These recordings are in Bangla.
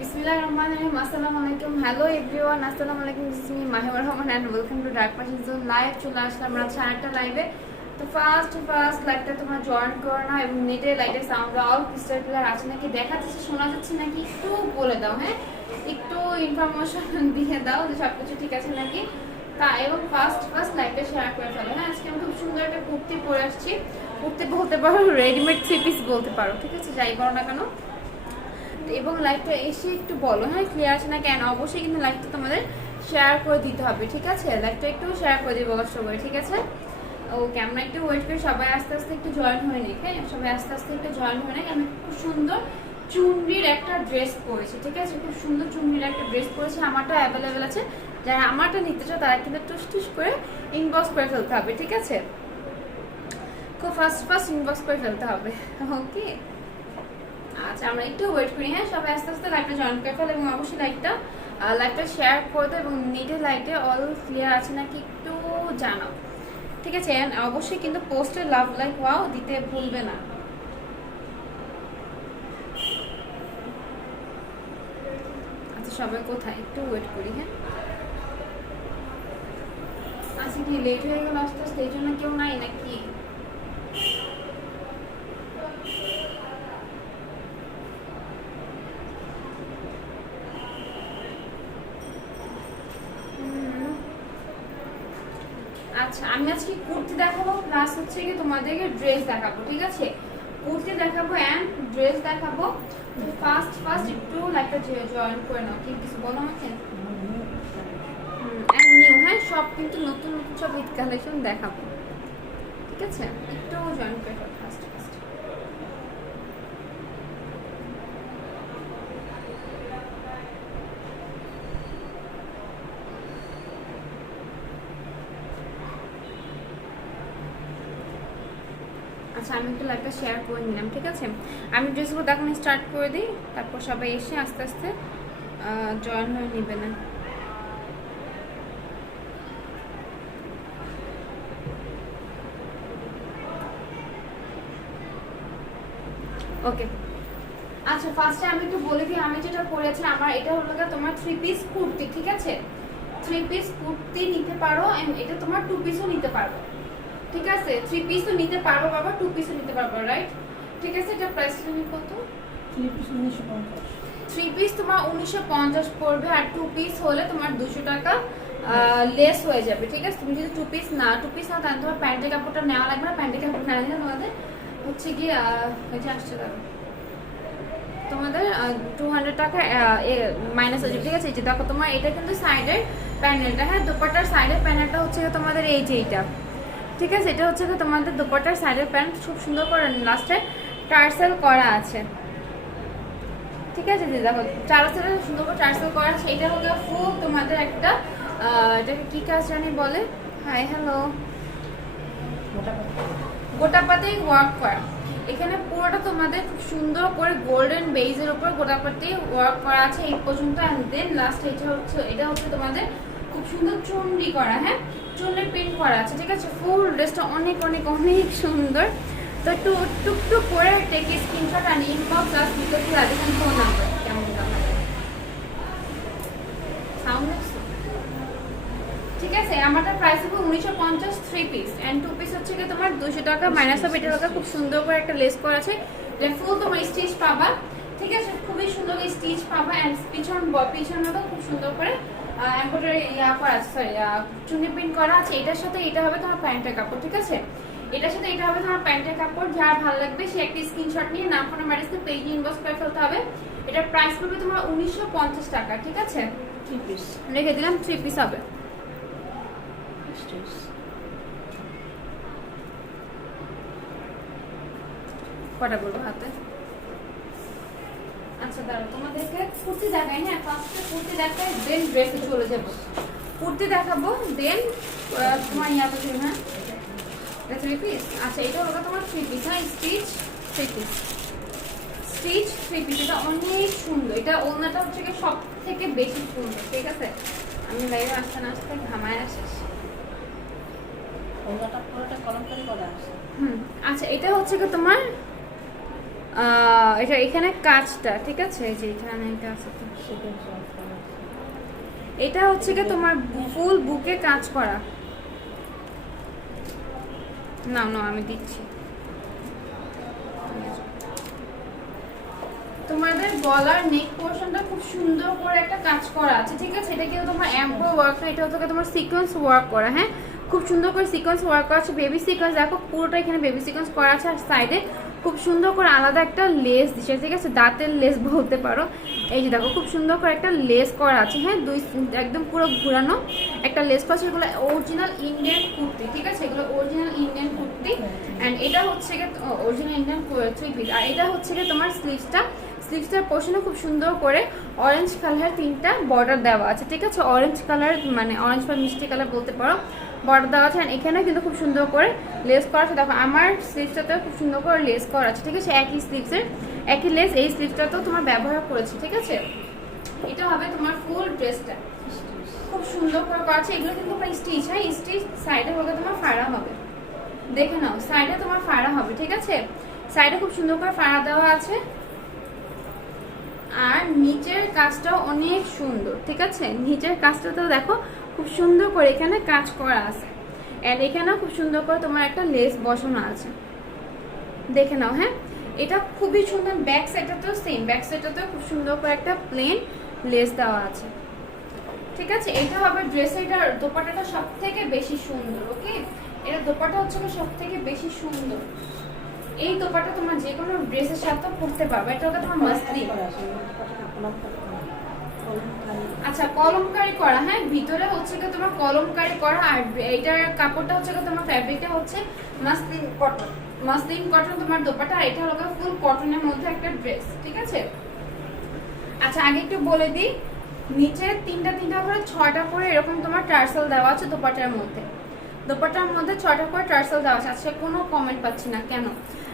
Bismillah Rahman Rahim. Assalamu alaikum. Hello everyone. Assalamu alaikum. This is me Mahima Rahman and welcome to Dark Passion Zone live. চলে আসলাম রাত 8:30 লাইভে। তো ফার্স্ট লাইভটা তোমরা জয়েন করো না এবং নেটে লাইটের সাউন্ড অল ক্রিস্টাল ক্লিয়ার আছে নাকি দেখা যাচ্ছে শোনা যাচ্ছে নাকি একটু বলে দাও। হ্যাঁ, একটু ইনফরমেশন দিয়ে দাও যে সবকিছু ঠিক আছে নাকি। তা এবং ফার্স্ট লাইভটা শেয়ার করে ফেলো। হ্যাঁ, আজকে আমি খুব সুন্দর একটা কুর্তি পরে আসছি। কুর্তি বলতে পারো, রেডিমেড 3 পিস বলতে পারো, ঠিক আছে, যাই করো না কেন। এবং লাইভটা এসে একটু বলো হ্যাঁ ক্লিয়ার আছে না কেন। অবশ্যই কিন্তু লাইভটা তোমাদের শেয়ার করে দিতে হবে, ঠিক আছে। লাইভটা একটু শেয়ার করে দিই বলার সময়, ঠিক আছে। ওকে, আমরা একটু ওয়েট করি, সবাই আস্তে আস্তে একটু জয়েন হয়ে নিই। হ্যাঁ, সবাই আস্তে আস্তে একটু জয়েন হয়ে নিই। আমি খুব সুন্দর চুনরির একটা ড্রেস পরেছি, ঠিক আছে, খুব সুন্দর চুনরির একটা ড্রেস পরেছি। আমারটা অ্যাভেলেবেল আছে, যারা আমারটা নিতে চাও তারা কিন্তু টুস করে ইনবক্স করে ফেলতে হবে, ঠিক আছে। খুব ফার্স্ট ইনবক্স করে ফেলতে হবে। ওকে, আচ্ছা আমরা একটু ওয়েট করি। হ্যাঁ, সবাই আস্তে আস্তে লাইভটা জয়েন করে ফেলো এবং অবশ্যই লাইভটা শেয়ার করে দাও এবং নেটের লাইটে অল ক্লিয়ার আছে নাকি একটু জানাও, ঠিক আছে। অবশ্যই কিন্তু পোস্টে লাভ লাইক ওয়াও দিতে ভুলবে না। আচ্ছা সবাই কোথায়, একটু ওয়েট করি। হ্যাঁ, আচ্ছা কি লেট হয়ে গেল আস্তে আস্তে, এই জন্য কেউ নাই নাকি? আচ্ছা আমি আজকে কুর্তি দেখাবো প্লাস হচ্ছে কি তোমাদেরকে ড্রেস দেখাবো, ঠিক আছে। কুর্তি দেখাবো এন্ড ড্রেস দেখাবো। ফার্স্ট একটু লাইকটা জয়েন করে নাও। কি কিছু বলো আমাকে? এন্ড নিউ, হ্যাঁ সব কিন্তু নতুন নতুন সব ঈদ কালেকশন দেখাবো, ঠিক আছে। একটু জয়েন করে ফার্স্ট। আচ্ছা আমি একটু লাইভটা শেয়ার করে নিলাম, ঠিক আছে। আমি ড্রেসগুলো দেখানো স্টার্ট করে দিই, তারপর সবাই এসে আস্তে আস্তে জয়েন হয়ে নেবে না। ওকে, আচ্ছা ফার্স্টে আমি একটু বলে দিই আমি যেটা পরেছি। আমার এটা হলো তোমার 3 পিস কুর্তি, ঠিক আছে। 3 পিস কুর্তি নিতে পারো এন্ড এটা তোমার 2 পিসও নিতে পারো, ঠিক আছে। 3 পিসও নিতে পারো বাবা, 2 পিসও নিতে পারবো, রাইট, ঠিক আছে। এটা প্রাইস কত? 3 পিস 1950। 3 পিস তোমার 1950 পড়বে আর 2 পিস হলে তোমার 200 টাকা লেস হয়ে যাবে, ঠিক আছে। তুমি যদি 2 পিস না তাহলে তোমার প্যান্টের কাপড়টা নেওয়া লাগবে না। প্যান্টের কাপড় না নিলে তোমাদের হচ্ছে কি ওই যে আসছে তোমাদের 200 টাকা মাইনাস হয়ে যাবে, ঠিক আছে। এই যে দেখো তোমার এটা কিন্তু সাইডের প্যানেলটা, হ্যাঁ দোপাট্টার সাইডের প্যানেলটা হচ্ছে তোমাদের এই যে এইটা, ঠিক আছে। এটা হচ্ছে তোমাদের দোপাট্টার সাইডের প্যান্ট, খুব সুন্দর করে লাস্টে টার্সেল করা আছে, ঠিক আছে। যে দেখো টার্সেল সুন্দর করে টার্সেল করা আছে। এটা হলো ফুল তোমাদের একটা এটাকে কি কাজ জানি বলে, হাই হ্যালো, গোটা পাতেই ওয়ার্ক করা। এখানে পুরোটা তোমাদের খুব সুন্দর করে গোল্ডেন বেজের উপর গোটা পাতেই ওয়ার্ক করা আছে এই পর্যন্ত। এন্ড দেন লাস্ট এটা হচ্ছে তোমাদের খুব সুন্দর চুনরি করা, হ্যাঁ চুনরি প্রিন্ট করা আছে, ঠিক আছে। ফুল ড্রেসটা অনেক অনেক অনেক সুন্দর। তো একটু টুকটুক করে টেকে স্ক্রিনশট আর ইনবক্স আর ভিডিওতে রাখেন ফোন নাম্বার কেমন সাউন্ড, ঠিক আছে। আমাদের প্রাইস হবে 1950 3 পিস এন্ড 2 পিস হচ্ছে কি তোমার 200 টাকা মাইনাস হবে। এটা খুব সুন্দর করে একটা লেস করা আছে, ফুল তোমার স্টিচ পাবা, ঠিক আছে। খুবই সুন্দর স্টিচ পাবা এন্ড পিছনটা খুব সুন্দর করে এমব্রয়ডারি করা আছে, সরি চুনি প্রিন্ট করা আছে। এটার সাথে এটা হবে তোমার প্যান্টের কাপড়, ঠিক আছে। এটার সাথে এটা হবে তোমার প্যান্টের কাপড়। যার ভালো লাগবে সে একটা স্ক্রিনশট নিয়ে নাম ফোন নাম্বার দিয়ে পেজ ইনবক্স করে ফেলতে হবে। এটার প্রাইস পড়বে তোমার 1950 টাকা, ঠিক আছে। 3 পিস রেখে দিলাম, 3 পিস হবে। কটা বলবো হাতে? আচ্ছা দাঁড়াও তোমাদেরকে কুর্তি দেখাই। হ্যাঁ ফার্স্টে কুর্তি দেখাই দেন ড্রেসে চলে যাবো। কুর্তি দেখাবো দেন তোমার ইয়াতে চলবে। হ্যাঁ 3 পিস। আচ্ছা এটা হলো তোমার 3 পিস, হ্যাঁ স্টিচ 3 পিস, স্টিচ 3 পিস। এটা অনেক সুন্দর। এটা ওড়নাটা হচ্ছে কি সব থেকে বেশি সুন্দর, ঠিক আছে। আমি লাইভে আসতে না আসতে ঘামায় আসিস। ওনাটা পুরোটা কলমকারি করা আছে। আচ্ছা এটা হচ্ছে কি তোমার এটা এখানে কাজটা ঠিক আছে, এই যে এখানে এটা আছে তো। এটা হচ্ছে কি তোমার ফুল বুকে কাজ করা। না না আমি দিচ্ছি। তোমাদের গলার নেক পোরশনটা খুব সুন্দর করে একটা কাজ করা আছে, ঠিক আছে। এটা কিন্তু তোমার এমব্রো ওয়ার্ক না, এটা হচ্ছে তোমার সিকোয়েন্স ওয়ার্ক করা। হ্যাঁ, খুব সুন্দর করে সিকোয়েন্স ওয়ার্ক করা আছে, বেবি সিকোয়েন্স। দেখো পুরোটা এখানে বেবি সিকোয়েন্স করা আছে, আর সাইডে খুব সুন্দর করে আলাদা একটা লেস দিচ্ছে, ঠিক আছে, দাঁতের লেস বলতে পারো। এই যে দেখো খুব সুন্দর করে একটা লেস করা আছে। হ্যাঁ, দুই একদম পুরো ঘোরানো একটা লেস করা আছে। এগুলো অরিজিনাল ইন্ডিয়ান কুর্তি, ঠিক আছে, এগুলো অরিজিনাল ইন্ডিয়ান কুর্তি। অ্যান্ড এটা হচ্ছে গিয়ে অরিজিনাল ইন্ডিয়ান থ্রি পিস। আর এটা হচ্ছে গিয়ে তোমার স্লিভসটার পোর্শনে খুব সুন্দর করে অরেঞ্জ কালার 3টা বর্ডার দেওয়া আছে, ঠিক আছে। অরেঞ্জ কালার মানে অরেঞ্জ বা মিষ্টি কালার বলতে পারো, বর্ডার দেওয়া আছে। অ্যান্ড এখানে কিন্তু খুব সুন্দর করে লেস করা আছে। দেখো আমার স্লিভসটাতে খুব সুন্দর করে লেস করা আছে, ঠিক আছে। একই স্লিভসের একই লেস এই স্লিভসটাতেও তোমার ব্যবহার করেছি, ঠিক আছে। এটা হবে তোমার ফুল ড্রেসটা খুব সুন্দর করে করা আছে। এগুলো কিন্তু তোমার স্টিচ, হ্যাঁ স্টিচ। সাইডে হবে তোমার ফাড়া হবে, দেখে নাও, সাইডে তোমার ফাড়া হবে, ঠিক আছে। সাইডে খুব সুন্দর করে ফাড়া দেওয়া আছে। আর নিচের কাজটাও অনেক সুন্দর, ঠিক আছে। নিচের কাজটা তো দেখো খুব সুন্দর করে এখানে কাজ করা আছে। এন্ড এখানেও খুব সুন্দর করে তোমার একটা লেস বসানো আছে, দেখে নাও। হ্যাঁ, এটা খুবই সুন্দর। ব্যাক সাইডটাতেও সেম, ব্যাক সাইডটাতেও খুব সুন্দর করে একটা প্লেন লেস দেওয়া আছে, ঠিক আছে। এটা হবে ড্রেসের, এটার দোপাট্টাটা সব থেকে বেশি সুন্দর। ওকে, এটা দোপাট্টা হচ্ছে সব থেকে বেশি সুন্দর। এই দোপাট্টা তোমার যে কোনো ড্রেসের সাথে পরতে পারবে। এটা হবে তোমার মাসলিন। আচ্ছা, কলমকারি করা। হ্যাঁ, ভিতরে হচ্ছে কি তোমার কলমকারি করা। আর এইটার কাপড়টা হচ্ছে কি তোমার ফ্যাব্রিকটা হচ্ছে মাসলিন কটন। মাসলিন কটন তোমার দোপাট্টা। আর এটা হলো ফুল কটনের মধ্যে একটা ড্রেস, ঠিক আছে। আচ্ছা, আগে একটু বলে দিই, নিচে 3টা করে 6টা করে এরকম তোমার টার্সেল দেওয়া আছে দোপাট্টার মধ্যে। দোপাট্টার মধ্যে 6টা করে টার্সেল দেওয়া আছে। আচ্ছা, কোনো কমেন্ট পাচ্ছি না কেন।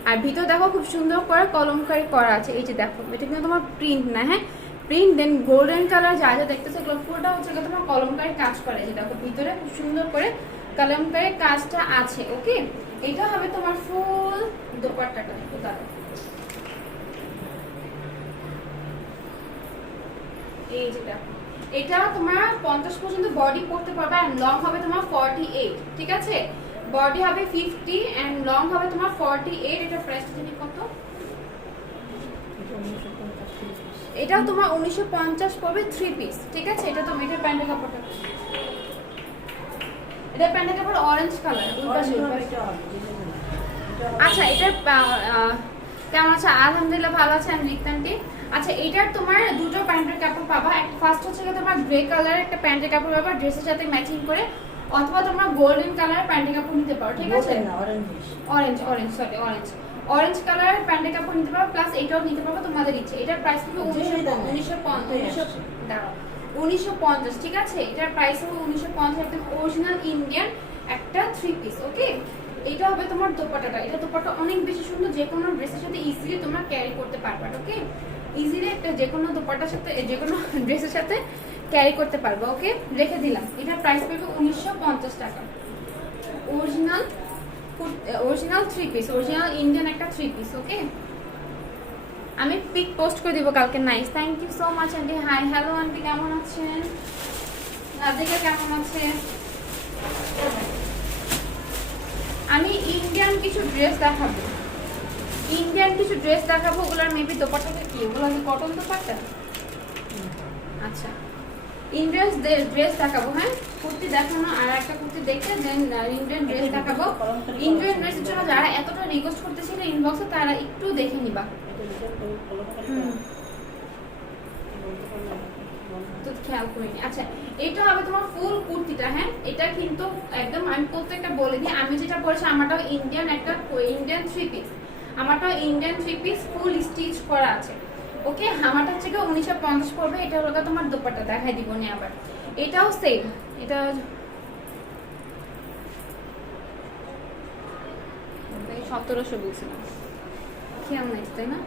আর ভিতর দেখো খুব সুন্দর করে কলমকারি করা আছে। এই যে দেখো, এটা কিন্তু তোমার প্রিন্ট না, হ্যাঁ প্রিন্ট। দেন গোল্ডেন কালার যা যা দেখতেছো এগুলো পুরোটা হচ্ছে তোমার কলমকারি কাজ করা। এই যে দেখো ভিতরে খুব সুন্দর করে কলমকারি কাজটা আছে। ওকে, এটা হবে তোমার ফুল দোপাট্টাটা। এই যে দেখো, এটা তোমার 50 পর্যন্ত বডি করতে পারবে। আর লং হবে তোমার 48, ঠিক আছে। বডি হবে 50 এন্ড লং হবে তোমার 48। এটা প্রাইস জানি কত? এটাও তোমার 1950 পড়বে 3 পিস, ঠিক আছে। এটা তো মেটের প্যান্টের কাপড়টা, এটা প্যান্টের কাপড় অরেঞ্জ কালার। আচ্ছা, এটা কেমন আছে? আলহামদুলিল্লাহ ভালো আছে। আমি লিখতামটি। আচ্ছা, এটার তোমার দুটো প্যান্টের কাপড় পাবা। ফার্স্ট হচ্ছে তোমার গ্রে কালার একটা প্যান্টের কাপড় পাবা ড্রেসের সাথে ম্যাচিং করে, অথবা তোমরা গোল্ডেন কালার প্যান্টের কাপড় নিতে পারো, ঠিক আছে। অরেঞ্জ কালার প্যান্টের কাপড় নিতে পারো, প্লাস এটাও নিতে পারো, তোমাদের ইচ্ছে। এটার প্রাইস হবে 1950, ঠিক আছে। এটার প্রাইস হবে 1950। একদম অরিজিনাল ইন্ডিয়ান একটা 3 পিস। ওকে, এটা হবে তোমার দোপাট্টাটা। এটা দোপাট্টা অনেক বেশি সুন্দর, যে কোনো ড্রেসের সাথে ইজিলি তোমরা ক্যারি করতে পারবে। ওকে, ইজিলি একটা যে কোনো দোপাট্টার সাথে যে কোনো ড্রেসের সাথে ক্যারি করতে পারবে। ওকে, রেখে দিলাম। এটার প্রাইস পড়বে 1950 টাকা। অরিজিনাল 3 পিস, অরিজিনাল ইন্ডিয়ান একটা 3 পিস। ওকে, আমি পিক পোস্ট করে দিব কালকে। Nice, thank you so much aunty. Hi, hello aunty, কেমন আছেন? রাধিকা কেমন আছে? আমি ইন্ডিয়ান কিছু ড্রেস দেখাবো, ওগুলোর মেবি দোপাট্টাটা কি, ওগুলো কি কটন দোপাট্টা? আচ্ছা, ইন্ডিয়ান ড্রেস দেখাবো। হ্যাঁ, কুর্তি দেখানো, আর একটা কুর্তি দেখে দেন ইন্ডিয়ান ড্রেস দেখাবো। ইন্ডিয়ান ড্রেসের জন্য যারা এতটা রিকোয়েস্ট করতেছিল ইনবক্সে, তারা একটু দেখে নিবা। তো খেয়াল করিনি। আচ্ছা, এটা হবে তোমার ফুল কুর্তিটা। হ্যাঁ, এটা কিন্তু একদম আমি প্রত্যেকটা বলে দিই, আমি যেটা পরেছি আমারটাও ইন্ডিয়ান 3 পিস। আমারটাও ইন্ডিয়ান 3 পিস ফুল স্টিচ করা আছে। ওকে, আমারটা হচ্ছে 1950 পড়বে। এটা হলো তোমার দোপাট্টা, দেখাই দিব নি আবার। এটাও সেম, এটা 1700 বলছিলাম, খেয়াল নাই তাই না?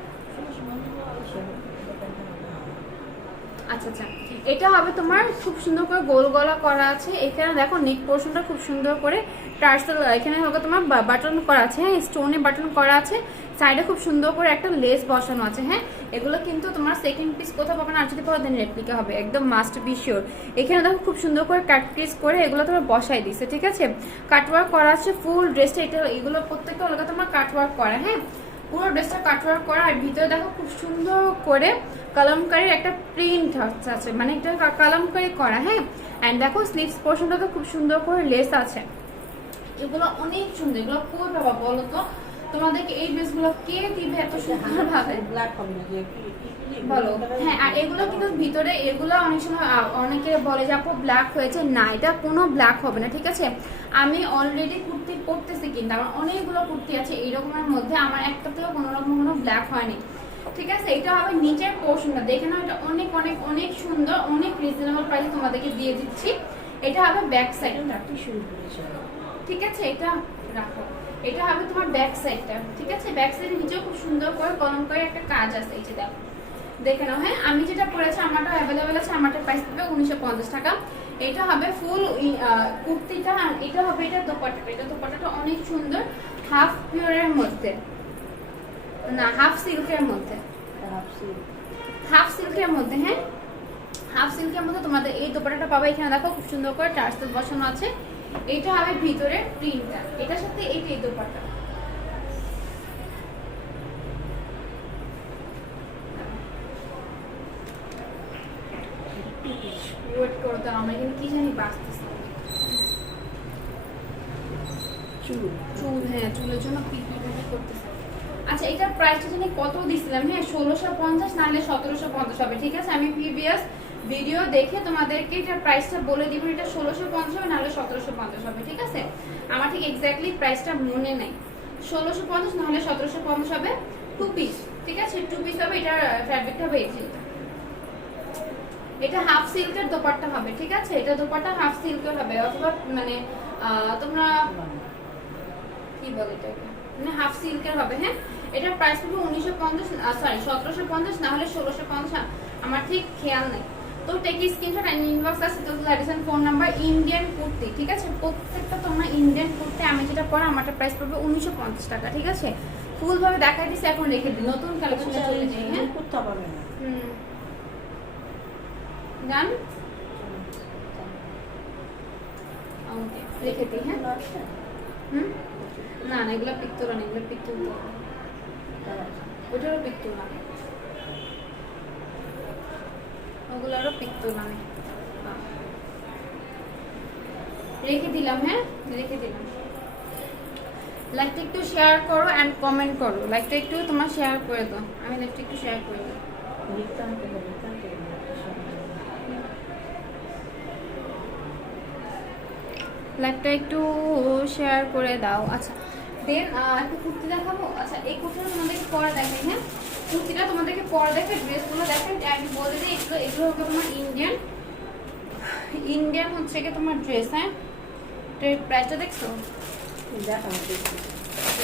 আচ্ছা, এটা হবে তোমার খুব সুন্দর করে গোল গলা করা আছে। এখানে দেখো নেক পোর্শনটা খুব সুন্দর করে টার্সেল, এখানে হবে তোমার বাটন করা আছে, স্টোনে বাটন করা আছে। সাইডে খুব সুন্দর করে একটা লেস বসানো আছে। হ্যাঁ, এগুলো কিন্তু তোমার সেকেন্ড পিস কোথাও পাবে না, আর যদি পরে দেন রেপ্লিকা হবে, একদম মাস্ট বি শিওর। এখানে দেখো খুব সুন্দর করে কাট পিস করে এগুলো তোমার বসাই দিচ্ছে, ঠিক আছে। কাটওয়ার্ক করা আছে ফুল ড্রেসটা, এটা এগুলো প্রত্যেকটা অলগা তোমার কাটওয়ার্ক করা। হ্যাঁ, পুরো ড্রেসটা কাটওয়ার্ক করা, আর ভিতরে দেখো খুব সুন্দর করে কলমকারীর একটা প্রিন্ট আছে, মানে এটা কলমকারী করা। হ্যাঁ, অ্যান্ড দেখো স্লিভস পোর্শনটা তো খুব সুন্দর করে লেস আছে। এগুলো অনেক সুন্দর, এগুলো কই বাবা বলো তো তোমাদেরকে এই ড্রেসগুলো কে দিবে এত সুন্দর ভাবে ব্ল্যাক হবে না যে বলো। হ্যাঁ, আর এগুলো কিন্তু ভিতরে এগুলো অনেক সময় অনেকে বলে যে আপু ব্ল্যাক হয়েছে, না এটা কোনো ব্ল্যাক হবে না, ঠিক আছে। আমি অলরেডি কুর্তি পরতেছি, কিন্তু আমার অনেকগুলো কুর্তি আছে এইরকমের মধ্যে, আমার একটাতেও কোনো রকম কোনো ব্ল্যাক হয়নি, ঠিক আছে। এটা হবে নিচের পোর্শনটা, দেখে নাও এটা অনেক অনেক অনেক সুন্দর, অনেক রিজনেবল প্রাইসে তোমাদেরকে দিয়ে দিচ্ছি। এটা হবে ব্যাক সাইডটা, শুরু করেছে ঠিক আছে। এটা রাখো, এটা হবে তোমার ব্যাক সাইডটা, ঠিক আছে। ব্যাক সাইডে নিচেও খুব সুন্দর করে কলম করে একটা কাজ আছে, এই যে দেখো, দেখে নাও। হ্যাঁ, আমি যেটা পরেছি আমারটা অ্যাভেলেবেল আছে, আমারটা প্রাইস পাবে 1950 টাকা। এটা হবে ফুল কুর্তিটা, আর এটা হবে এটা দোপাট্টাটা। এটা দোপাট্টাটা অনেক সুন্দর, হাফ পিওরের মধ্যে, না হাফ সিল্কের মধ্যে, হাফ সিল্কের মধ্যে। হ্যাঁ, হাফ সিল্কের মধ্যে তোমাদের এই দোপাট্টাটা পাবে। এখানে দেখো খুব সুন্দর করে টার্সেল বসানো আছে। এটা হবে ভিতরে প্রিন্টটা, এটার সাথে এই দোপাট্টা। ওয়েট করো তো, আমার কিন্তু কি জানি বাঁচতেছে চুল। হ্যাঁ, চুলের জন্য পিপি করতেছে। আচ্ছা, এটার প্রাইসটা জানি কত দিছিলাম? হ্যাঁ, 1650 নাহলে 1750 হবে, ঠিক আছে। আমি প্রিভিয়াস ভিডিও দেখে তোমাদেরকে এটার প্রাইসটা বলে দিব, এটা 1650 হবে নাহলে 1750 হবে, ঠিক আছে। আমার ঠিক এক্স্যাক্টলি প্রাইসটা মনে নাই, 1650 নাহলে 1750 হবে। 2 পিস, ঠিক আছে, 2 পিস হবে। এটার ফ্যাব্রিকটা হবে এই যে, এটা হাফ সিল্কের দোপাট্টা হবে, ঠিক আছে। এটা দোপাট্টা হাফ সিল্কের হবে, অথবা মানে তোমরা কি বলে এটাকে, মানে হাফ সিল্কের হবে। হ্যাঁ, এটার প্রাইস হবে 1950, সরি 1750 না হলে 1650, আমার ঠিক খেয়াল নেই। তো টেক স্ক্রিনশট এন্ড ইনবক্স আছে তো licence phone number. Indian kurti, ঠিক আছে, প্রত্যেকটা তোমরা ইন্ডিয়ান কুর্তি। আমি যেটা পরে আমারটা প্রাইস পড়বে 1950 টাকা, ঠিক আছে। ফুল ভাবে দেখাই দিছি, এখন রেখে দিই, নতুন কালেকশনে চলে যাই। হ্যাঁ, করতে পারবে না জান ওকে রেখে দিই। হ্যাঁ, না না, এগুলো পিক্তোরা না, এগুলো পিক্তোর, ওটারও পিক্তোর না, ওগুলোরও পিক্তোর না। রেখে দিলাম। হ্যাঁ, রেখে দিলাম। লাইকটা একটু শেয়ার করো এন্ড কমেন্ট করো, লাইকটা একটু তোমার শেয়ার করে দাও, আমি লাইকটা একটু শেয়ার করে দিই। লাইভটা একটু শেয়ার করে দাও। আচ্ছা, দেন একটা কুর্তি দেখাবো। আচ্ছা, এই কুর্তিটা তোমাদেরকে পরে দেখাই। হ্যাঁ, কুর্তিটা তোমাদেরকে পরে দেখে, ড্রেসগুলো দেখেন। আমি বলে দিই, এগুলো হবে তোমার ইন্ডিয়ান হচ্ছে কি তোমার ড্রেস। হ্যাঁ, প্রাইসটা দেখছো?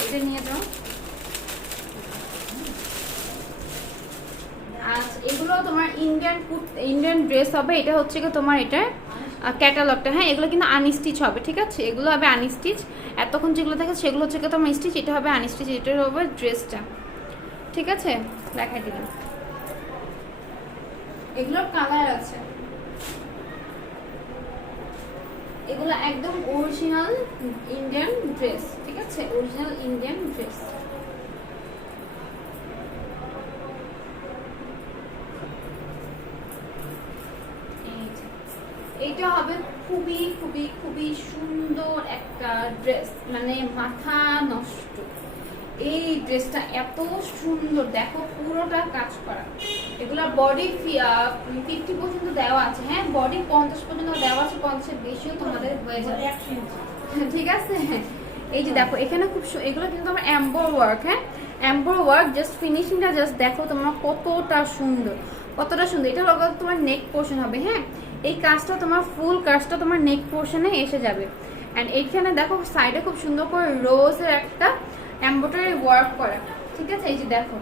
এটা নিয়ে যাও। আচ্ছা, এগুলো তোমার ইন্ডিয়ান ড্রেস হবে। এটা হচ্ছে কি তোমার এটা ক্যাটালগটা। হ্যাঁ, এগুলো কিন্তু আনস্টিচ হবে, ঠিক আছে। এগুলো হবে আনস্টিচ, এতক্ষণ যেগুলো দেখে সেগুলো হচ্ছে কি তোমার স্টিচ, এটা হবে আনস্টিচ। এটা হবে ড্রেসটা, ঠিক আছে। দেখাই দিলাম, এগুলোর কালার আছে। এগুলো একদম অরিজিনাল ইন্ডিয়ান ড্রেস, ঠিক আছে, অরিজিনাল ইন্ডিয়ান ড্রেস। এটা হবে খুবই খুবই খুবই সুন্দর একটা ড্রেস, মানে মাথা নষ্ট। এই ড্রেসটা এত সুন্দর, দেখো পুরোটা কাজ করা। এগুলা বডি 50 পর্যন্ত দেওয়া আছে। হ্যাঁ, বডি 50 পর্যন্ত দেওয়া আছে, 50-এর বেশিও তোমাদের হয়ে যাবে, ঠিক আছে। এই যে দেখো, এখানে খুব এগুলো কিন্তু আমার এমব্রয়ডারি ওয়ার্ক। হ্যাঁ, এমব্রয়ডারি ওয়ার্ক, জাস্ট ফিনিশিংটা জাস্ট দেখো তোমরা কতটা সুন্দর, কতটা সুন্দর। এটা লগা তোমার নেক পোর্শন হবে। হ্যাঁ, এই কাজটা তোমার ফুল কাজটা তোমার নেক পোর্শনে এসে যাবে। অ্যান্ড এইখানে দেখো সাইডে খুব সুন্দর করে রোজের একটা এমব্রয়ডারি ওয়ার্ক করা, ঠিক আছে। এই যে দেখো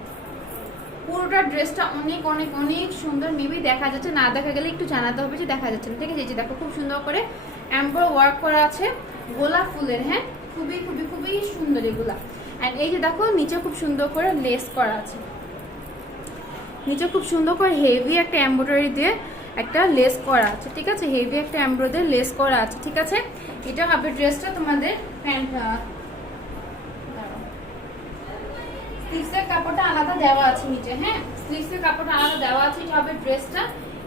পুরোটা ড্রেসটা অনেক অনেক অনেক সুন্দর। মেবি দেখা যাচ্ছে, না দেখা গেলে একটু জানাতে হবে যে দেখা যাচ্ছে না, ঠিক আছে। এই যে দেখো খুব সুন্দর করে এমব্রয়ডারি ওয়ার্ক করা আছে গোলাপ ফুলের। হ্যাঁ, খুবই খুবই খুবই সুন্দর এগুলা। এন্ড এই যে দেখো নিচে খুব সুন্দর করে লেস করা আছে, নিচে খুব সুন্দর করে হেভি একটা এমব্রয়ডারি দিয়ে একটা লেস করা আছে, ঠিক আছে, হেভি একটা এমব্রয়ডারি লেস করা আছে, ঠিক আছে। এটা হবে ড্রেসটা তোমাদের প্যান্ট, স্লিভসের কাপড়টা আলাদা দেওয়া আছে নিচে, হ্যাঁ স্লিভসের কাপড়টা আলাদা দেওয়া আছে। এটা হবে ড্রেসটা,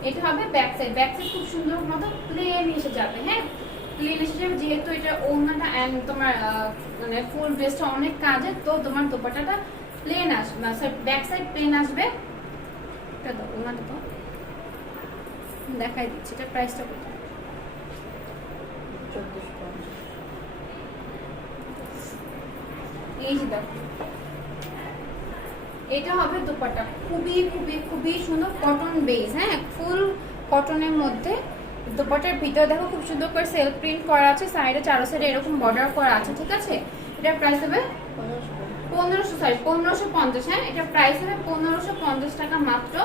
এটা হবে ব্যাক সাইড, ব্যাক সাইড খুব সুন্দর মতো প্লেন এসে যাবে, হ্যাঁ প্লেন এসে যাবে, যেহেতু এটা ওড়নাটা এন্ড তোমার মানে ফুল ড্রেসটা অনেক কাজের, তো তোমার দোপাট্টাটা প্লেন আসবে, ব্যাক সাইড প্লেন আসবে। এটা দাও ওড়নাটা তো দেখাই দিচ্ছি, এটা প্রাইসটা কত? 1450। এই যে দেখো এটা হবে দোপাট্টা, খুবই খুবই খুবই সুন্দর কটন বেস, হ্যাঁ ফুল কটনের মধ্যে। দোপাট্টার ভিতরে দেখো খুব সুন্দর করে সেলফ প্রিন্ট করা আছে, সাইডে চারো সাইডে এরকম বর্ডার করা আছে, ঠিক আছে। এটার প্রাইস হবে 1550, হ্যাঁ এটার প্রাইস হবে 1550 টাকা মাত্র।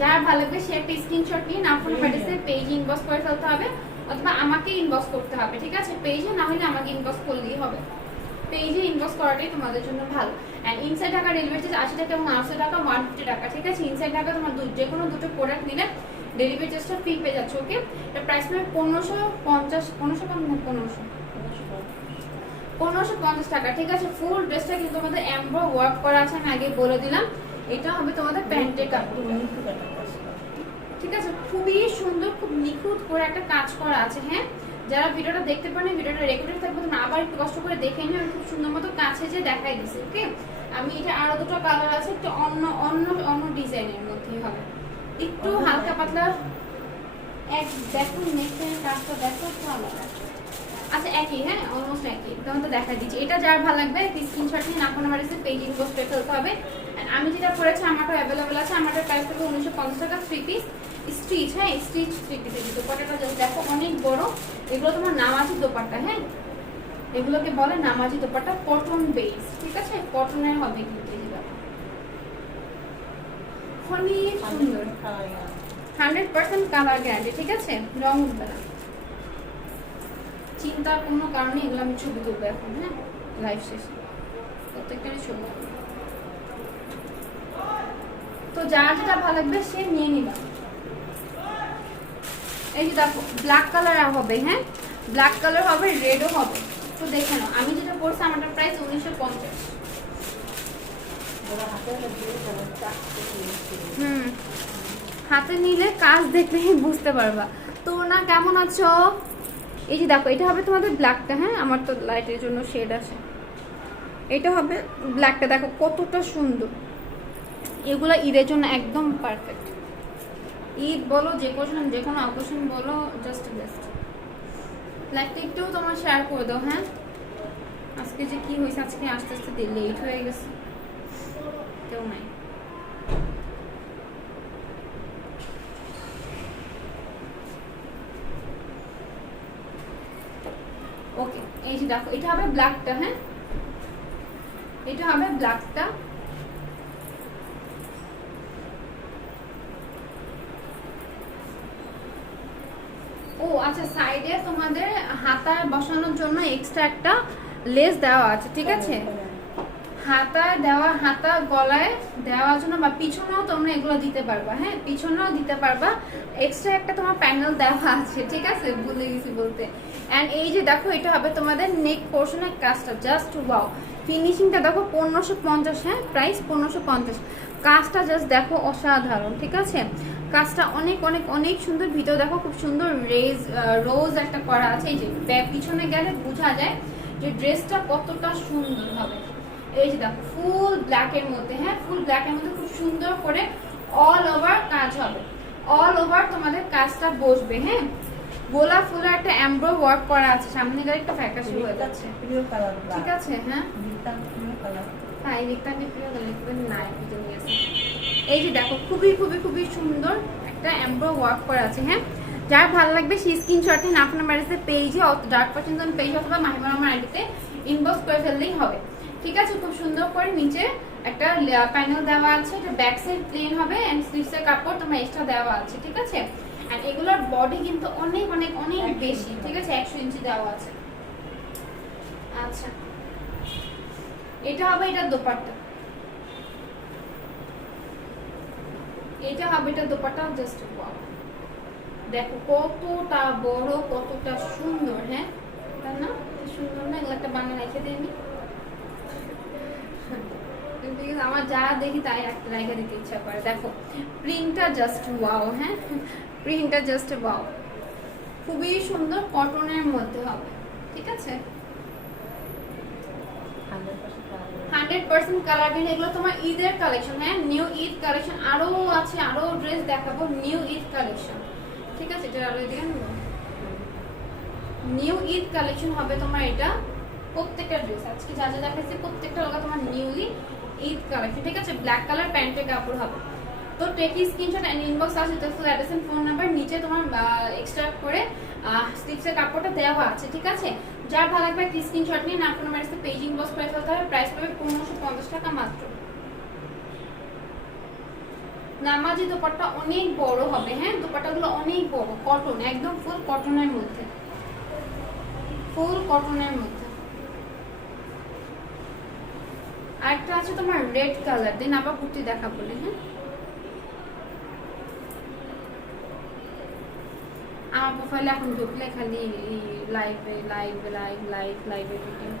যার ভালো লাগবে সে একটা স্ক্রিনশট নিয়ে নাফুন প্যাটিসের পেজে ইনবক্স করে ফেলতে হবে, অথবা আমাকে ইনবক্স করতে হবে, ঠিক আছে, পেজে না হলে আমাকে ইনবক্স করলেই হবে। পেজে ইনবক্স করাটাই তোমাদের জন্য ভালো। And inside Dhaka delivery charge 80 টাকা এবং 800 টাকা 150 টাকা, ঠিক আছে। ইনসাইড ঢাকা তোমার যে কোনো দুটো প্রোডাক্ট নিলে ডেলিভারি চার্জটা ফ্রি পেয়ে যাচ্ছে, ওকে। এটা প্রাইস হবে 1550 টাকা, ঠিক আছে। ফুল ড্রেসটা কিন্তু তোমাদের এমব্রো ওয়ার্ক করা আছে, আমি আগে বলে দিলাম। এটা হবে তোমাদের প্যান্টের কাপড়, ঠিক আছে, খুবই সুন্দর, খুব নিখুঁত করে একটা কাজ করা আছে, হ্যাঁ। যারা ভিডিওটা দেখতে পারেন, ভিডিওটা রেকর্ডেড থাকবে, তোমরা আবার একটু কষ্ট করে দেখে নিও, খুব সুন্দর মতো কাছে যে দেখাই দিছি, ওকে। আমি এটা আরো দুটো কালার আছে, একটু অন্য অন্য অন্য ডিজাইনের মধ্যেই হবে, একটু হালকা পাতলা। এক দেখুন নেক্সট কাজটা দেখো, একটু আলাদা, আচ্ছা একই, হ্যাঁ অলমোস্ট একই, তোমাদের দেখাই দিচ্ছি। এটা যার ভালো লাগবে স্ক্রিনশট নিয়ে নাফুন আমাদের পেজ ইনবক্স করে ফেলতে হবে। আমি যেটা করেছি আমারটা অ্যাভেলেবেল আছে, আমারটা প্রাইস হবে 1950 টাকা, 3 পিস স্টিচ, হ্যাঁ স্টিচ 3 পিস। দোপাট্টাটা দেখো অনেক বড়, এগুলো তোমার নামাজি দোপাট্টা, হ্যাঁ এগুলোকে বলে নামাজি দোপাট্টা, কটন বেস, ঠিক আছে, কটনের হবে কিন্তু এগুলো অনেক সুন্দর, 100% কালার গ্যারান্টি, ঠিক আছে, রং উঠবে না, চিন্তার কোনো কারণে। এগুলো আমি ছবি তুলবো এখন, হ্যাঁ লাইভ শেষে প্রত্যেকটারই ছবি। তো যার যেটা ভালো লাগবে সে নিয়ে নিবা। এই যে দেখো ব্ল্যাক কালার হবে, হ্যাঁ ব্ল্যাক কালার হবে, রেডও হবে। তো দেখে নাও, আমি যেটা পড়ছি আমারটা প্রাইস 1950। হাতে নিলে কাজ দেখলেই বুঝতে পারবা। তো না কেমন আছো? এই যে দেখো এটা হবে তোমাদের ব্ল্যাকটা, হ্যাঁ আমার তো লাইটের জন্য শেড আছে, এটা হবে ব্ল্যাকটা, দেখো কতটা সুন্দর। এগুলো ঈদের জন্য একদম পারফেক্ট, ঈদ বলো যে কোনো অকেশন বলো, জাস্ট বেস্ট। ব্ল্যাকটা একটু তোমার শেয়ার করে দাও, হ্যাঁ আজকে যে কি হয়েছে, আজকে আস্তে আস্তে লেট হয়ে গেছে, কেউ নাই। ওকে এই যে দেখো এটা হবে ব্ল্যাকটা, হ্যাঁ এটা হবে ব্ল্যাকটা। ও আচ্ছা, সাইডে তোমাদের হাতায় বসানোর জন্য এক্সট্রা একটা লেস দেওয়া আছে, ঠিক আছে, হাতায় দেওয়া, হাতা গলায় দেওয়ার জন্য, বা পিছনেও তোমরা এগুলো দিতে পারবা, হ্যাঁ পিছনেও দিতে পারবা। এক্সট্রা একটা তোমার প্যানেল দেওয়া আছে, ঠিক আছে, ভুলে গেছি বলতে। এন্ড এই যে দেখো এটা হবে তোমাদের নেক পোর্শনের কাজটা, জাস্ট ওয়াও, ফিনিশিংটা দেখো 1550, হ্যাঁ প্রাইস 1550। কাজটা জাস্ট দেখো অসাধারণ, ঠিক আছে, কাজটা অনেক অনেক অনেক সুন্দর। ভিতরে দেখো খুব সুন্দর রোজ একটা করা আছে, এই যে পিছনে গেলে বোঝা যায় যে ড্রেসটা কতটা সুন্দর হবে। এই যে দেখো ফুল ব্ল্যাকের মধ্যে, হ্যাঁ ফুল ব্ল্যাকের মধ্যে খুব সুন্দর করে অল ওভার কাজ হবে, অল ওভার তোমাদের কাজটা বসবে, হ্যাঁ গোলাপ ফুলের একটা এমব্রো ওয়ার্ক করা আছে, সামনে গেলে একটা ফ্যাকাশে হয়ে যাচ্ছে, ঠিক আছে, হ্যাঁ হ্যাঁ এই রিক্তাকে প্রিয় কালার নাই বুঝে গেছে। এই যে দেখো খুবই খুবই খুবই সুন্দর একটা এমব্রো ওয়ার্ক করা আছে, হ্যাঁ যার ভালো লাগবে সেই স্ক্রিনশট নিয়ে আপনার ম্যারেজের পেজে, ডার্ক পার্সেন্ট পেজ অথবা মাহিমা আমার আইডিতে ইনবক্স করে ফেললেই হবে, ঠিক আছে। খুব সুন্দর করে নিচে একটা প্যানেল দেওয়া আছে, এটা ব্যাক সাইড প্লেন হবে এন্ড স্লিভসের কাপড় তোমার এক্সট্রা দেওয়া আছে, ঠিক আছে। এন্ড এগুলোর বডি কিন্তু অনেক অনেক অনেক বেশি, ঠিক আছে, 100 ইঞ্চি দেওয়া আছে। আচ্ছা এটা হবে এটার দোপাট্টা, এটা হবে এটার দোপাট্টা। জাস্ট ওয়াও, দেখো কতটা বড়, কতটা সুন্দর। হ্যাঁ তাই না, সুন্দর না? এগুলো একটা বানিয়ে রেখে দিইনি, আমার যা দেখি তাই একটা রেখে দিতে ইচ্ছা করে। দেখো প্রিন্টটা জাস্ট ওয়াও। হ্যাঁ প্রিন্টটা জাস্ট ওয়াও, খুবই সুন্দর, কটনের মধ্যে হবে। ঠিক আছে, 100% কালার গ্রিন। এগুলো তোমার ঈদের কালেকশন। হ্যাঁ নিউ ঈদ কালেকশন, আরো আছে, আরো ড্রেস দেখাবো নিউ ঈদ কালেকশন। ঠিক আছে, এটা আরো এদিকে নিউ ঈদ কালেকশন হবে তোমার। এটা প্রত্যেকটা ড্রেস আজকে যা যা দেখাচ্ছি প্রত্যেকটা লগা তোমার নিউলি ঈদ কালেকশন। ঠিক আছে, ব্ল্যাক কালার প্যান্টের কাপড় হবে। তো টেক স্ক্রিনশট এন্ড ইনবক্স আছে, তো full address and phone number নিচে তোমার এক্সট্রা করে স্লিপসের কাপড়টা দেওয়া আছে। ঠিক আছে, যার ভালো লাগবে একটা স্ক্রিনশট নিয়ে নাম ফোন নাম্বার এসে পেজিং বক্স করে ফেলতে হবে। প্রাইস পাবে 1550 টাকা মাত্র। নামাজি দোপাট্টা অনেক বড় হবে। হ্যাঁ দোপাট্টাগুলো অনেক বড়, কটন, একদম ফুল কটনের মধ্যে, ফুল কটনের মধ্যে। আরেকটা আছে তোমার রেড কালার, দেন আবার কুর্তি দেখা বলে। হ্যাঁ আমার প্রোফাইলে এখন ঢুকলে খালি লাইভে লাইভ লাইভ লাইভ লাইভে ভিডিও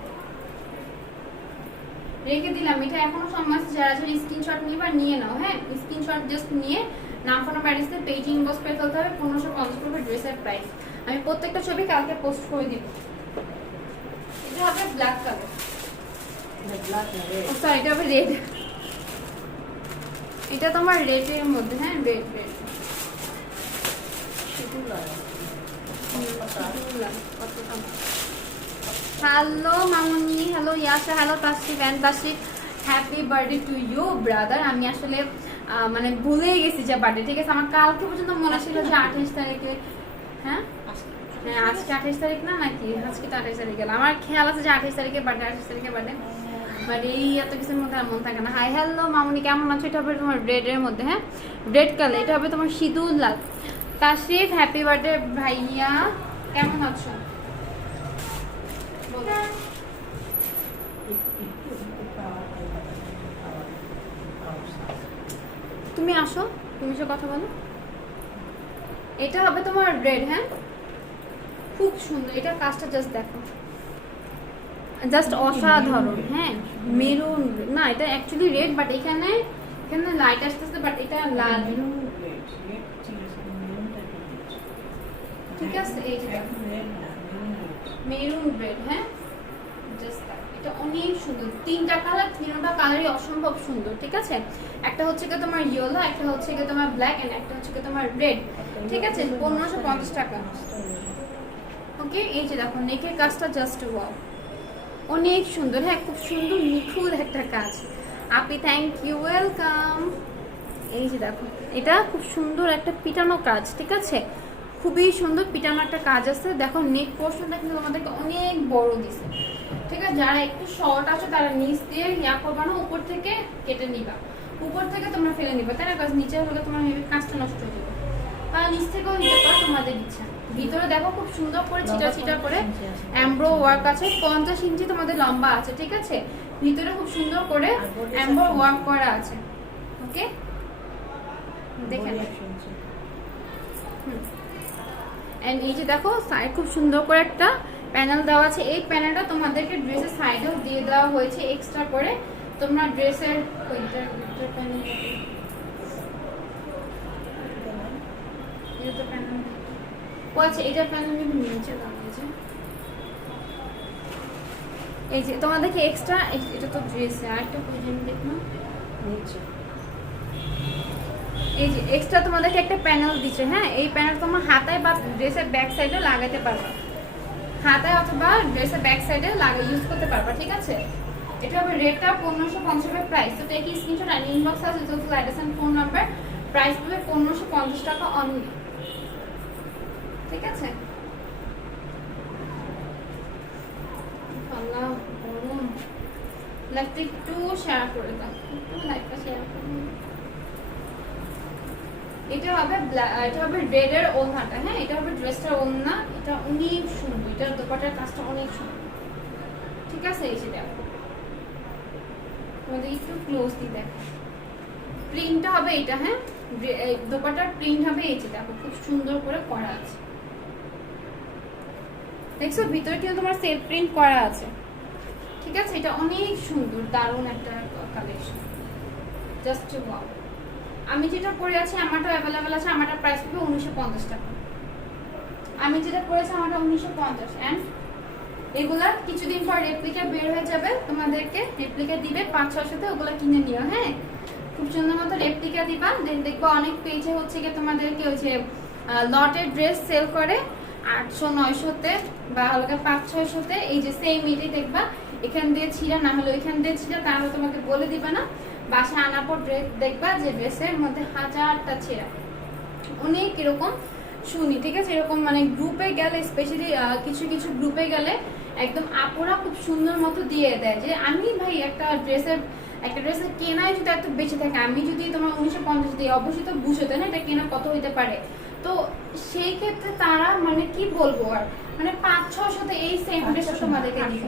রেখে দিলাম। এটা এখনো সময় আছে, যারা যারা স্ক্রিনশট নিবা নিয়ে নাও। হ্যাঁ স্ক্রিনশট জাস্ট নিয়ে নাম ফোন নাম্বার অ্যাড্রেসে পেজ ইনবক্স করে ফেলতে হবে। 1550 টাকা ড্রেসের প্রাইস। আমি প্রত্যেকটা ছবি কালকে পোস্ট করে দিব। এটা হবে ব্ল্যাক কালার, সরি এটা হবে রেড। এটা তোমার রেডের মধ্যে। হ্যাঁ রেড রেড হ্যালো মামুনি, hello Yasha, hello Tasrif and Tasrif, happy birthday to you brother. আমি আসলে মানে ভুলেই গেছি যে বার্থডে। ঠিক আছে, আমার কালকে পর্যন্ত মনে ছিল যে 28 তারিখে। হ্যাঁ হ্যাঁ আজকে 28 তারিখ না নাকি, আজকে তো 28 তারিখ গেল। আমার খেয়াল আছে যে 28 তারিখে বার্থডে, 28 তারিখে বার্থডে, বাট এই এত কিছুর মধ্যে আর মন থাকে না। হাই হ্যালো মামুনি, কেমন আছো? এটা হবে তোমার রেডের মধ্যে। হ্যাঁ রেড কালার, এটা হবে তোমার সিঁদুর লাল। তাসরিফ হ্যাপি বার্থডে ভাইয়া, কেমন আছো? তুমি আসো, তুমি এসে কথা বলো। এটা হবে তোমার রেড। হ্যাঁ খুব সুন্দর, এটা কাজটা জাস্ট দেখো, জাস্ট অসাধারণ। হ্যাঁ মেরুন না, এটা অ্যাকচুয়ালি রেড, বাট এখানে এখানে লাইট আসতেছে, বাট এটা লাল। ঠিক আছে, এই যে মেরুন রেড। হ্যাঁ জাস্ট এটা অনেক সুন্দর, তিনটা কালার, তিনটা কালারই অসম্ভব সুন্দর। ঠিক আছে, একটা হচ্ছে কি তোমার ইয়েলো, একটা হচ্ছে কি তোমার ব্ল্যাক, এন্ড একটা হচ্ছে কি তোমার রেড। ঠিক আছে, 1550 টাকা। ওকে, এই যে দেখো নেকের কাজটা জাস্ট ওয়াও, অনেক সুন্দর। হ্যাঁ খুব সুন্দর নিখুঁত একটা কাজ। আপনি থ্যাংক ইউ, ওয়েলকাম। এই যে দেখো এটা খুব সুন্দর একটা পিটানো কাজ। ঠিক আছে, খুবই সুন্দর পিটানো একটা কাজ আছে। দেখো নেক পোর্শনটা কিন্তু তোমাদেরকে অনেক বড় দিছে। ঠিক আছে, যারা একটু শর্ট আছে তারা নিচ দিয়ে ইয়া করবা না, উপর থেকে কেটে নিবা, উপর থেকে তোমরা ফেলে নিবা, তাই না? কাজ নিচে হলে তোমার কাজটা নষ্ট হয়ে যাবে, আর নিচ থেকেও নিতে পারো, তোমাদের ইচ্ছা। ভিতরে দেখো খুব সুন্দর করে ছিটা ছিটা করে এমব্রো ওয়ার্ক আছে, 50 ইঞ্চি তোমাদের লম্বা আছে। ঠিক আছে, ভিতরে খুব সুন্দর করে এমব্রো ওয়ার্ক করা আছে। ওকে দেখে এন্ড এই যে দেখো সাইড খুব সুন্দর করে একটা প্যানেল দেওয়া আছে। এই প্যানেলটা তোমাদেরকে ড্রেসের সাইডেও দিয়ে দেওয়া হয়েছে এক্সট্রা করে। তোমরা ড্রেসের এইটা প্যানেল নিচে দাঁড়িয়েছে। এই যে তোমাদেরকে এক্সট্রা, এটা তো ড্রেসে আরেকটা প্রয়োজন দেখলাম নিচে, এই যে এক্সট্রা তোমাদেরকে একটা প্যানেল দিচ্ছে। হ্যাঁ এই প্যানেল তোমার হাতায় বা ড্রেসের ব্যাক সাইডে লাগাতে পারবা, হাতায় অথবা ড্রেসের ব্যাক সাইডে ইউজ করতে পারবা। ঠিক আছে, এটা হবে রেটটা 1550 টাকা প্রাইস। তো টেক স্ক্রিনশট আর ইনবক্স আছে তো full address and phone number. Price হবে 1550 টাকা অনলি। ঠিক আছে, আল্লাহ গরম, লাইভটা একটু শেয়ার করে দাও, একটু লাইভটা শেয়ার করে দাও। এটা হবে রেড এর ওড়নাটা। হ্যাঁ এটা হবে ড্রেসটার ওড়না, এটা অনেক সুন্দর, এটার দোপাট্টার কাজটা অনেক সুন্দর। ঠিক আছে, এই যে দেখো তোমাদের একটু ক্লোজলি দেখো, প্রিন্টটা হবে এটা, হ্যাঁ দোপাট্টার প্রিন্ট হবে এই যে দেখো খুব সুন্দর করে করা আছে, দেখছো ভিতরে কিন্তু তোমার সেলফ প্রিন্ট করা আছে, ঠিক আছে। এটা অনেক সুন্দর, দারুণ একটা কালেকশন, জাস্ট ওয়াও। আমি যেটা পরে আছি আমারটা অ্যাভেলেবেল আছে, আমারটা প্রাইস হবে 1950 টাকা। আমি যেটা পরেছি আমারটা 1950, এন্ড এগুলা কিছুদিন পর রেপ্লিকা বের হয়ে যাবে, তোমাদেরকে রেপ্লিকা দিবে 5-600-তে, ওগুলা কিনে নিও, হ্যাঁ খুব সুন্দর মতো রেপ্লিকা দিবা। দেন দেখবো অনেক পেজে হচ্ছে কি তোমাদেরকে ওই যে লটের ড্রেস সেল করে 800-900-তে বা হালকা 500-600-তে, এই যে সেম এটাই দেখবা এখান দিয়ে ছিঁড়া না হলে ওইখান দিয়ে ছিঁড়া, তাহলে তোমাকে বলে দিবে না, বাসায় আনার পর ড্রেস দেখবা যে ড্রেসের মধ্যে হাজারটা ছেঁড়া, অনেক এরকম শুনি, ঠিক আছে। এরকম মানে গ্রুপে গেলে স্পেশালি কিছু কিছু গ্রুপে গেলে একদম আপুরা খুব সুন্দর মতো দিয়ে দেয় যে আমি ভাই একটা ড্রেসের কেনাই যদি এত বেশি থাকে, আমি যদি তোমার 1950 দিই, অবশ্যই তো বুঝো তাই না এটা কেনা কত হইতে পারে। তো সেই ক্ষেত্রে তারা মানে কি বলবো আর মানে 500-600-তে এই সেম ড্রেসটা তোমাদেরকে দিবে,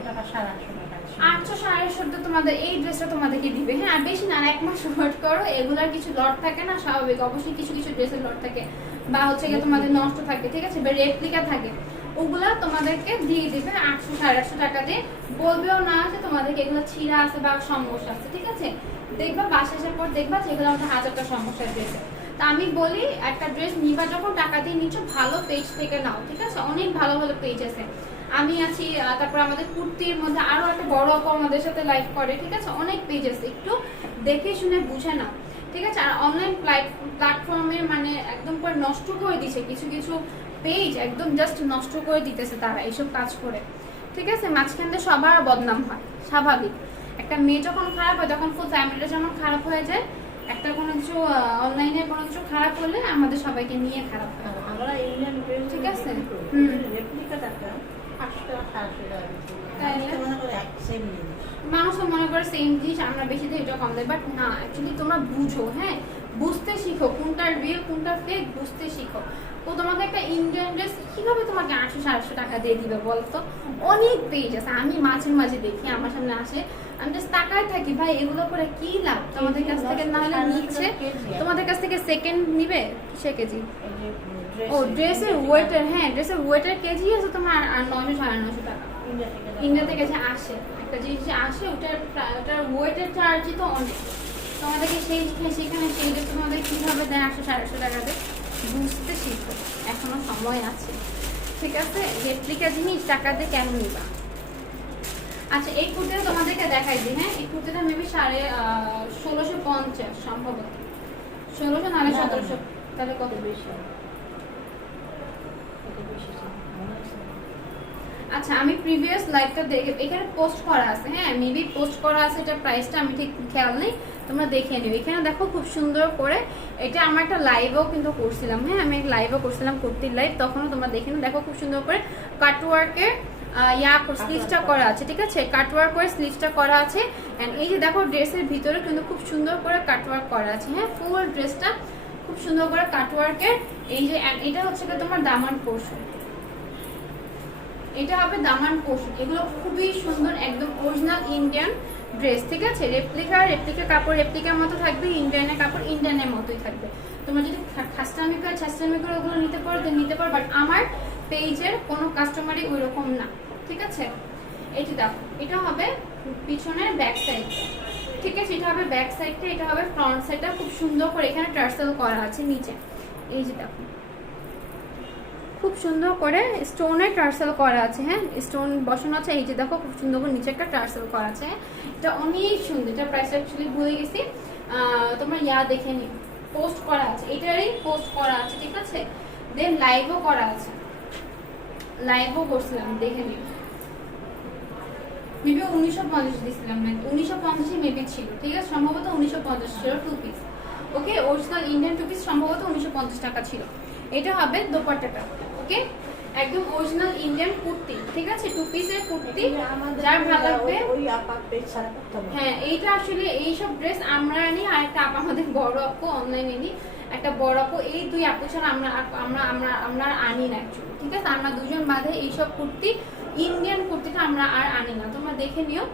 800-850 তোমাদের এই ড্রেসটা তোমাদেরকে দিবে, হ্যাঁ বেশি না, 1 মাস ওয়েট করো। এগুলার কিছু লট থাকে না, স্বাভাবিক অবশ্যই কিছু কিছু ড্রেসের লট থাকে বা হচ্ছে গিয়ে তোমাদের নষ্ট থাকে, ঠিক আছে, বা রেপ্লিকা থাকে, ওগুলা তোমাদেরকে দিয়ে দিবে 800-850 টাকা দিয়ে, বলবেও না যে তোমাদেরকে এগুলো ছিঁড়া আছে বা সমস্যা আছে, ঠিক আছে। দেখবা বাসা আসার পর দেখবা যে এগুলো আমাদের হাজারটা সমস্যার ড্রেসে। তা আমি বলি একটা ড্রেস নিবা যখন টাকা দিয়ে নিচ্ছ ভালো পেজ থেকে নাও, ঠিক আছে, অনেক ভালো ভালো পেজ আছে। আমি আছি, তারপর আমাদের কুর্তির মধ্যে আরো একটা বড় আপু আমাদের সাথে লাইভ করে, ঠিক আছে, অনেক পেজ আছে, একটু দেখে শুনে বুঝে নাও, ঠিক আছে। আর অনলাইন প্ল্যাটফর্মে মানে একদম করে নষ্ট করে দিছে কিছু কিছু পেজ, একদম জাস্ট নষ্ট করে দিতেছে তারা এইসব কাজ করে, ঠিক আছে। মাঝখান দিয়ে সবার বদনাম হয়, স্বাভাবিক। একটা মেয়ে যখন খারাপ হয় তখন ফুল ফ্যামিলিটা যেমন খারাপ হয়ে যায়, একটা কোনো কিছু অনলাইনে কোনো কিছু খারাপ হলে আমাদের সবাইকে নিয়ে খারাপ হয়, আমরা ইন্ডিয়ান ঠিক আছে। রেপ্লিকা টাকা 800-850 টাকা, তাই না? মনে করে এক সেম জিনিস মানুষ মনে করে সেম জিনিস আমরা বেশি দিই এটা কম দেয়, বাট না, অ্যাকচুয়ালি তোমরা বুঝো, হ্যাঁ বুঝতে শিখো কোনটা রিয়েল কোনটা ফেক, বুঝতে শিখো। তো তোমাকে একটা ইন্ডিয়ান ড্রেস কিভাবে তোমাকে 800-700 টাকা দিয়ে দিবে বলতো? অনেক পেজ আছে, আমি মাঝে মাঝে দেখি, আমার সামনে আসে, আমি জাস্ট তাকায় থাকি, ভাই এগুলো করে কি লাভ তোমাদের কাছ থেকে, না হলে নিচ্ছে তোমাদের কাছ থেকে সেকেন্ড নিবে কিসে কেজি, ও ড্রেসের ওয়েটার, হ্যাঁ ড্রেসের ওয়েটার কেজি আছে তোমার 900-950 টাকা, ইন্ডিয়া থেকে যে আসে একটা জিনিস যে আসে ওটার ওয়েটের চার্জই তো অনেক, তোমাদেরকে সেখানে সেই ড্রেস তোমাদের কিভাবে দেয় 800-850 টাকা দেয়, বুঝতে শিখো, এখনো সময় আছে, ঠিক আছে। রেপ্লিকা জিনিস টাকা দিয়ে কেন নিবা। আচ্ছা এই কুর্তিটা তোমাদেরকে দেখাই দিই, হ্যাঁ এই কুর্তিটা মেবি 1650 সম্ভবত, 1600 নাহলে 1700, তাহলে কত বেশি। আচ্ছা আমি প্রিভিয়াস লাইভটা দেখে এখানে পোস্ট করা আছে, হ্যাঁ মেবি পোস্ট করা আছে, এটা প্রাইসটা আমি ঠিক খেয়াল নেই, তোমরা দেখে নিও। এখানে দেখো খুব সুন্দর করে, এটা আমার একটা লাইভও কিন্তু করছিলাম, হ্যাঁ আমি লাইভও করছিলাম কুর্তির লাইভ, তখনও তোমরা দেখে নিও। দেখো খুব সুন্দর করে কাটওয়ার্কের স্লিভসটা করা আছে, ঠিক আছে, কাটওয়ার্ক করে স্লিভসটা করা আছে, এন্ড এই যে দেখো ড্রেসের ভিতরে কিন্তু খুব সুন্দর করে কাটওয়ার্ক করা আছে, হ্যাঁ ফুল ড্রেসটা খুব সুন্দর করে কাটওয়ার্কের, এই যে এটা হচ্ছে তোমার দামান পোর্শন, এটা হবে দামান পোর্শন, এগুলো খুবই সুন্দর, একদম অরিজিনাল ইন্ডিয়ান ড্রেস, ঠিক আছে। রেপ্লিকা কাপড় রেপ্লিকার মতো থাকবে, ইন্ডিয়ানের কাপড় ইন্ডিয়ানের মতোই থাকবে। তোমরা যদি ছাস্তামি করে ওগুলো নিতে পারো তো নিতে পারো, বাট আমার পেজের কোনো কাস্টমারই ওই রকম না, ঠিক আছে। এটি দেখো এটা হবে পিছনের ব্যাক সাইড, ঠিক আছে, এটা হবে ব্যাক সাইডটা, এটা হবে ফ্রন্ট সাইডটা, খুব সুন্দর করে এখানে টার্সেল করা আছে নিচে, এই যে দেখো খুব সুন্দর করে স্টোনের টার্সেল করা আছে, হ্যাঁ স্টোন বসানো আছে, এই যে দেখো খুব সুন্দর করে নিচে একটা টার্সেল করা আছে, এটা অনেক সুন্দর, এটা প্রাইস অ্যাকচুয়ালি ভুলে গেছি, তোমরা দেখে নিও, পোস্ট করা আছে, এটারই পোস্ট করা আছে, ঠিক আছে। দেন লাইভও করা আছে, লাইভও করছিলাম, দেখে নিও, মেবি 1950 দিছিলাম নাকি 1950 মেবি ছিল, ঠিক আছে, সম্ভবত 1950 ছিল 2 পিস, ওকে অরিজিনাল ইন্ডিয়ান 2 পিস সম্ভবত 1950 টাকা ছিল। এটা হবে দোপাট্টাটা, ওকে একদম অরিজিনাল ইন্ডিয়ান কুর্তি, ঠিক আছে, 2 পিসের কুর্তি, যার ভালো লাগবে ওই আপা পেজ ছাড়া করতে হবে। হ্যাঁ এইটা আসলে এইসব ড্রেস আমরা আনি, আর একটা আপা আমাদের বড় আপু অনলাইনে নি, একটা বড় আপু, এই দুই আপু ছাড়া আমরা আমরা আমরা আমরা আনি না অ্যাকচুয়ালি, ঠিক আছে, আমরা দুজন বাদে এইসব কুর্তি ইন্ডিয়ান কুর্তিটা আমরা আর আনি না, তোমরা দেখে নিও।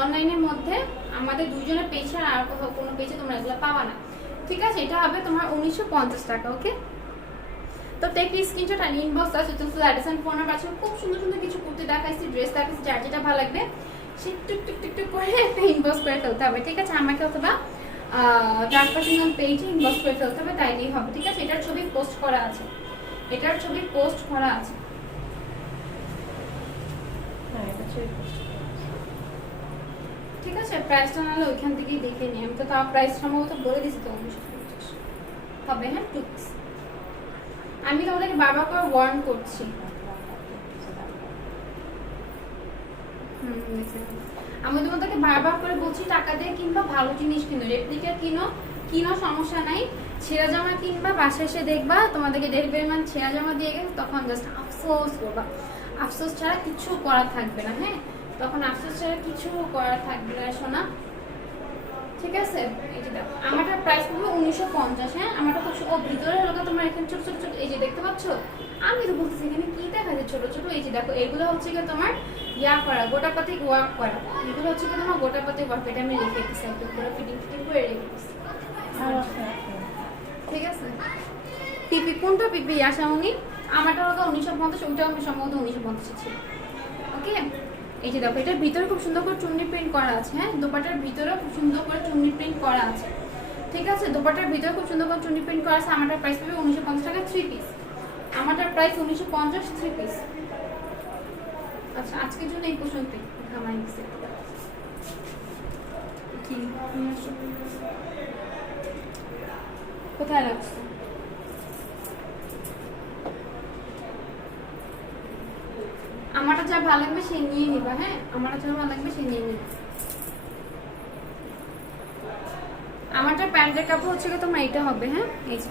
অনলাইনের মধ্যে আমাদের দুজনের পেজ ছাড়া আর কোথাও কোনো পেজে তোমরা এগুলো পাবা না, ঠিক আছে? এটা হবে তোমার 1950 টাকা, ওকে? তো টেক স্ক্রিনশট আর ইনবক্স আছে তো অ্যাড্রেস এন্ড ফোন নাম্বার আছে। খুব সুন্দর সুন্দর কিছু কুর্তি দেখাইছি, ড্রেস দেখাইছি, যার যেটা ভালো লাগবে সে টুক টুক টুক টুক করে একটা ইনবক্স করে ফেলতে হবে, ঠিক আছে? আমাকে অথবা ডার্ক পার্সোনাল পেজে ইনবক্স করে ফেলতে হবে, তাইলেই হবে, ঠিক আছে? এটার ছবি পোস্ট করা আছে, এটার ছবি পোস্ট করা আছে। হ্যাঁ, এটা ছবি post করা আছে। ঠিক আছে, প্রাইসটা নাহলে ওইখান থেকেই দেখে নিই। আমি তো তাও প্রাইস সম্ভবত বলে দিছি তো 1950 হবে। হ্যাঁ, টু পিস। আমি তোমাদেরকে বারবার করে ওয়ার্ন করছি। আমি তোমাদেরকে বারবার করে বলছি টাকা দিয়ে কিনবা, ভালো জিনিস কিনো, রেপ্লিকা কিনো, কিনো সমস্যা নাই। ছেঁড়া জামা কিনবা, বাসায় এসে দেখবা তোমাদেরকে ডেলিভারি ম্যান ছেঁড়া জামা দিয়ে গেছে, তখন জাস্ট আফসোস করবা। আফসোস ছাড়া কিছু করার থাকবে না, হ্যাঁ? তখন আফসোস ছাড়া কিছু করার থাকবে না, শোনা, ঠিক আছে? এই যে দেখো আমারটার প্রাইস পড়বে 1950। হ্যাঁ, আমারটা খুব ও ভিতরে হলো তোমার এখানে ছোট ছোট ছোট, এই যে দেখতে পাচ্ছ? আমি তো বলতেছি এখানে কি দেখা যায় ছোট ছোট, এই যে দেখো এগুলো হচ্ছে কি তোমার ইয়া করা, গোটাপাতি ওয়ার্ক করা, এগুলো হচ্ছে কি তোমার গোটাপাতি ওয়ার্ক। এটা আমি রেখে দিচ্ছি একদম পুরো ফিটিং ফিটিং করে রেখে দিচ্ছি, আর আছে, আছে। ঠিক আছে? পিপি কোনটা পিপি আশামনি? আমারটা হলো 1950, ওইটাও আমি সম্ভবত 1950 ছিল, ওকে? এই যে দেখো এটার ভিতরে খুব সুন্দর করে চুন্নি প্রিন্ট করা আছে। হ্যাঁ, দোপাটার ভিতরে খুব সুন্দর করে চুন্নি প্রিন্ট করা আছে, ঠিক আছে? দোপাটার ভিতরে খুব সুন্দর করে চুন্নি প্রিন্ট করা আছে। আমারটার প্রাইস পাবে 1950 টাকা 3 পিস। আমারটার price 1950 3 piece. আচ্ছা, আজকের জন্য এই পর্যন্তই। আমার কি কোথায় রাখছো? আমারটা যা ভালো লাগবে সে নিয়ে নিবা। হ্যাঁ, আমারটা যা ভালো লাগবে সে নিয়ে নিবা। আমারটা প্যান্টের কাপড় হচ্ছে কি তোমার এটা হবে। হ্যাঁ, এই যে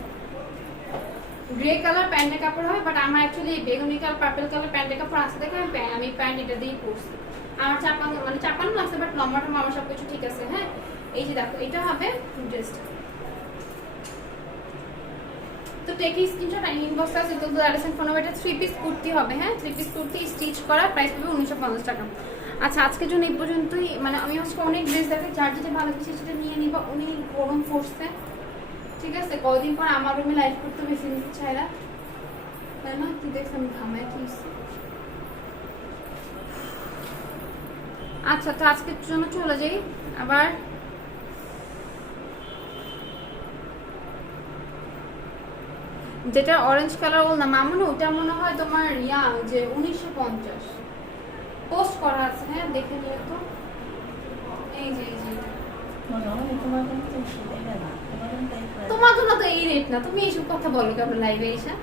গ্রে কালার প্যান্টের কাপড় হবে, বাট আমার অ্যাকচুয়ালি বেগুনি কালার পার্পল কালার প্যান্টের কাপড় আছে দেখে আমি প্যান্ট এটা দিয়েই পরছি। আমার চাপানো মানে চাপানো লাগছে, বাট লম্বাটা আমার সবকিছু ঠিক আছে। হ্যাঁ, এই যে দেখো এটা হবে ড্রেসটা। তো টেক স্ক্রিনশট আর ইনবক্স আছে তো অ্যাড্রেস এন্ড ফোন নাম্বার। এটা 3 পিস কুর্তি হবে। হ্যাঁ, 3 পিস কুর্তি স্টিচ করা, প্রাইস পড়বে 1950 টাকা। আচ্ছা, আজকের জন্য এই পর্যন্তই। মানে আমি আজকে অনেক ড্রেস দেখে, যার যেটা ভালো লাগছে সেটা নিয়ে নিবা। অনেক গরম পড়ছে, ঠিক আছে? কদিন পর আমার রুমে লাইভ করতে বেশি নিতে চাইরা, তাই না? কি দেখছ আমি ঘামায় কি? আচ্ছা, তো আজকের জন্য চলে যাই আবার। যেটা অরেঞ্জ কালার বল না মামুন, ওটা মনে হয় তোমার ইয়া যে 1950 পোস্ট করা আছে। হ্যাঁ, দেখে নিও তো। এই যে এই যে মনে হয় তোমার জন্য তো সেটাই না, তোমার জন্য তাই প্রাইস। তোমার জন্য তো এই রেট না। তুমি এইসব কথা বলো কেন লাইভে এসে?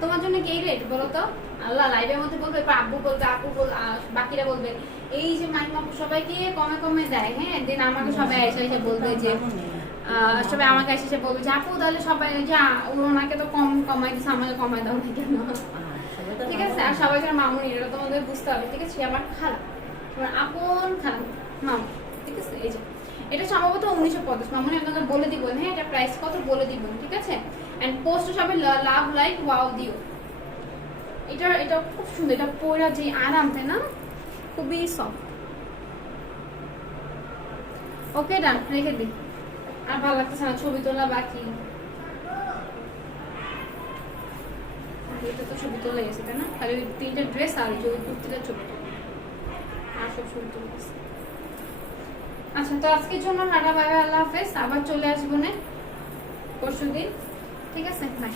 তোমার জন্য কি এই রেট বলো তো? আল্লাহ, লাইভের মধ্যে বলবে, আব্বু বলবে, আপু বল, বাকিরা বলবে এই যে মাইমা সবাইকে কমে কমে দেয়। হ্যাঁ, দিন আমাকে সবাই এসে এসে বলবে যে সবাই আমাকে এসে বলবে যে আপু তাহলে সবাই যে ওনাকে তো কম কমাই দিচ্ছে, আমাকে কমাই দাও না কেন? ঠিক আছে, আর সবাইকে মামুনি, এটা তোমাদের বুঝতে হবে, ঠিক আছে? আমার খালা, তোমার আপন খালা মামু, ঠিক আছে? এই যে এটা সম্ভবত 1950 মামুনি, আপনাকে বলে দিব। হ্যাঁ, এটা প্রাইস কত বলে দিব, ঠিক আছে? এন্ড পোস্ট সবাই লাভ লাইক ওয়াও দিও। এটা খুব সুন্দর, এটা পরা যে আরাম, তাই না? খুবই সফট। ওকে, ডান, রেখে দিই। আর ভালো লাগতেছে না, ছবি তোলা বাকি। এটা তো ছবি তোলা গেছে, তাই না? খালি ওই 3টা ড্রেস আর ওই কুর্তিটার ছবি তোলা, আর সব ছবি তোলা গেছে। আচ্ছা, তো আজকের জন্য টাটা, বাই বাই, আল্লাহ হাফেজ। আবার চলে আসবো না পরশুদিন, ঠিক আছে? বাই।